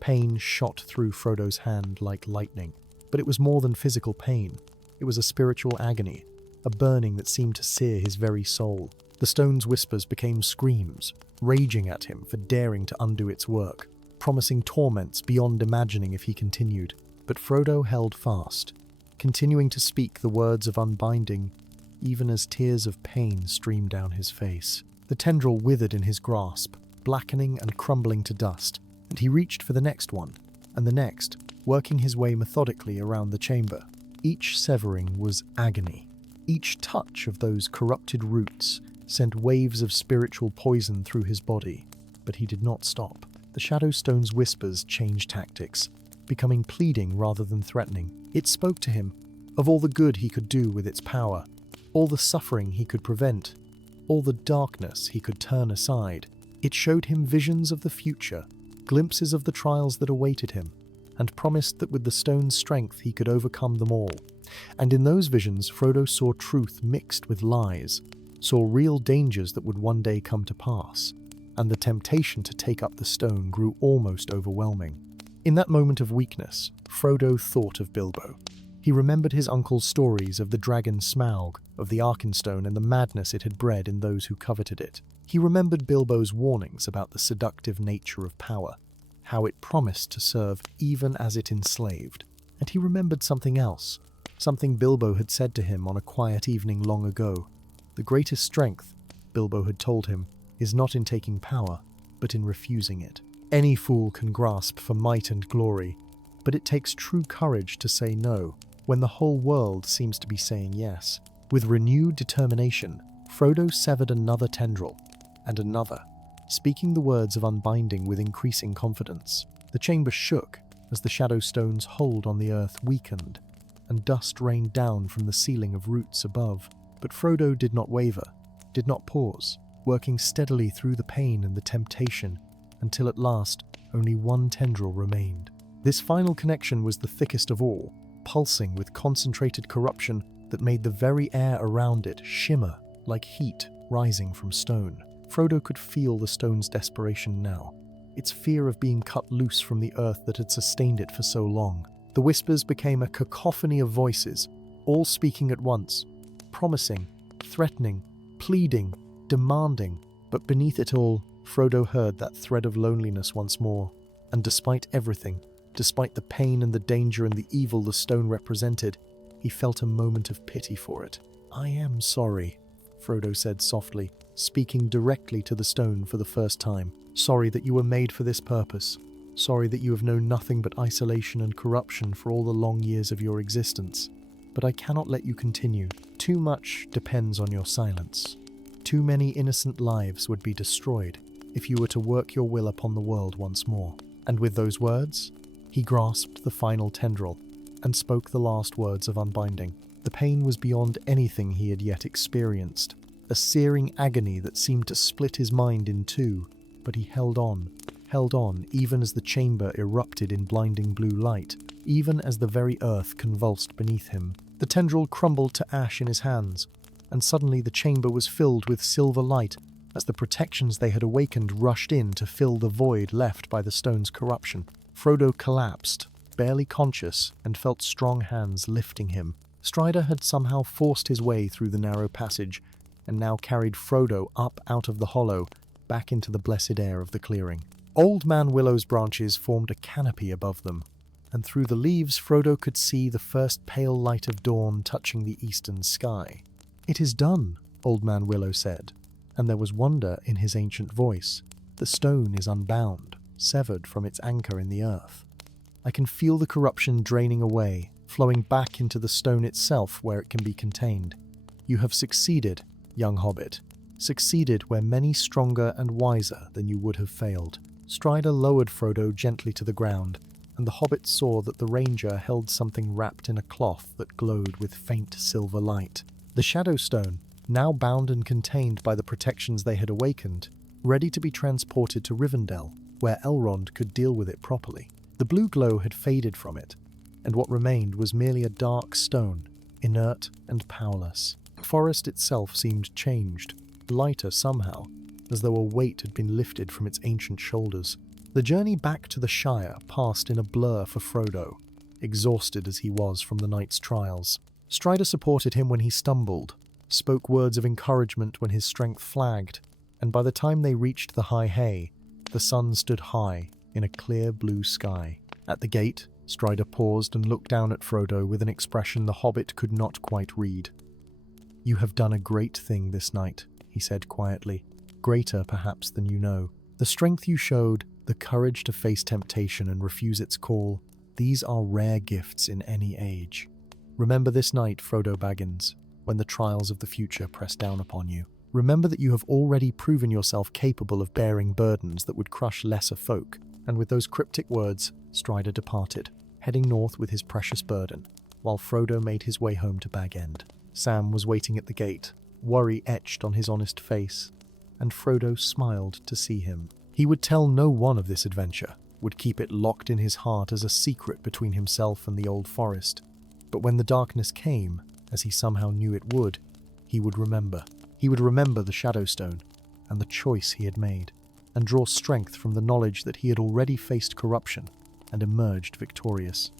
pain shot through Frodo's hand like lightning. But it was more than physical pain. It was a spiritual agony, a burning that seemed to sear his very soul. The stone's whispers became screams, raging at him for daring to undo its work, promising torments beyond imagining if he continued. But Frodo held fast, continuing to speak the words of unbinding, even as tears of pain streamed down his face. The tendril withered in his grasp, blackening and crumbling to dust, and he reached for the next one, and the next, working his way methodically around the chamber. Each severing was agony. Each touch of those corrupted roots sent waves of spiritual poison through his body, but he did not stop. The Shadow Stone's whispers changed tactics, becoming pleading rather than threatening. It spoke to him of all the good he could do with its power, all the suffering he could prevent, all the darkness he could turn aside. It showed him visions of the future, glimpses of the trials that awaited him, and promised that with the stone's strength he could overcome them all. And in those visions, Frodo saw truth mixed with lies, saw real dangers that would one day come to pass, and the temptation to take up the stone grew almost overwhelming. In that moment of weakness, Frodo thought of Bilbo. He remembered his uncle's stories of the dragon Smaug, of the Arkenstone and the madness it had bred in those who coveted it. He remembered Bilbo's warnings about the seductive nature of power, how it promised to serve even as it enslaved. And he remembered something else, something Bilbo had said to him on a quiet evening long ago. The greatest strength, Bilbo had told him, is not in taking power, but in refusing it. Any fool can grasp for might and glory, but it takes true courage to say no, when the whole world seems to be saying yes. With renewed determination, Frodo severed another tendril, and another, speaking the words of unbinding with increasing confidence. The chamber shook as the shadow stone's hold on the earth weakened, and dust rained down from the ceiling of roots above. But Frodo did not waver, did not pause, working steadily through the pain and the temptation, until at last only one tendril remained. This final connection was the thickest of all, pulsing with concentrated corruption that made the very air around it shimmer like heat rising from stone. Frodo could feel the stone's desperation now, its fear of being cut loose from the earth that had sustained it for so long. The whispers became a cacophony of voices, all speaking at once, promising, threatening, pleading, demanding. But beneath it all, Frodo heard that thread of loneliness once more. And despite everything, despite the pain and the danger and the evil the stone represented, he felt a moment of pity for it. "I am sorry," Frodo said softly, speaking directly to the stone for the first time. "Sorry that you were made for this purpose. Sorry that you have known nothing but isolation and corruption for all the long years of your existence. But I cannot let you continue. Too much depends on your silence. Too many innocent lives would be destroyed if you were to work your will upon the world once more." And with those words, he grasped the final tendril and spoke the last words of unbinding. The pain was beyond anything he had yet experienced, a searing agony that seemed to split his mind in two, but he held on, even as the chamber erupted in blinding blue light, even as the very earth convulsed beneath him. The tendril crumbled to ash in his hands, and suddenly the chamber was filled with silver light as the protections they had awakened rushed in to fill the void left by the stone's corruption. Frodo collapsed, barely conscious, and felt strong hands lifting him. Strider had somehow forced his way through the narrow passage, and now carried Frodo up out of the hollow, back into the blessed air of the clearing. Old Man Willow's branches formed a canopy above them, and through the leaves Frodo could see the first pale light of dawn touching the eastern sky. "It is done," Old Man Willow said, and there was wonder in his ancient voice. "The stone is unbound, severed from its anchor in the earth. I can feel the corruption draining away, flowing back into the stone itself where it can be contained. You have succeeded, young hobbit, succeeded where many stronger and wiser than you would have failed." Strider lowered Frodo gently to the ground, and the hobbit saw that the ranger held something wrapped in a cloth that glowed with faint silver light. The Shadow Stone, now bound and contained by the protections they had awakened, ready to be transported to Rivendell, where Elrond could deal with it properly. The blue glow had faded from it, and what remained was merely a dark stone, inert and powerless. The forest itself seemed changed, lighter somehow, as though a weight had been lifted from its ancient shoulders. The journey back to the Shire passed in a blur for Frodo, exhausted as he was from the night's trials. Strider supported him when he stumbled, spoke words of encouragement when his strength flagged, and by the time they reached the high hay, the sun stood high in a clear blue sky. At the gate, Strider paused and looked down at Frodo with an expression the hobbit could not quite read. "You have done a great thing this night," he said quietly. "Greater, perhaps, than you know. The strength you showed, the courage to face temptation and refuse its call, these are rare gifts in any age. Remember this night, Frodo Baggins, when the trials of the future press down upon you. Remember that you have already proven yourself capable of bearing burdens that would crush lesser folk." And with those cryptic words, Strider departed, heading north with his precious burden, while Frodo made his way home to Bag End. Sam was waiting at the gate, worry etched on his honest face, and Frodo smiled to see him. He would tell no one of this adventure, would keep it locked in his heart as a secret between himself and the old forest. But when the darkness came, as he somehow knew it would, he would remember. He would remember the Shadowstone and the choice he had made, and draw strength from the knowledge that he had already faced corruption and emerged victorious.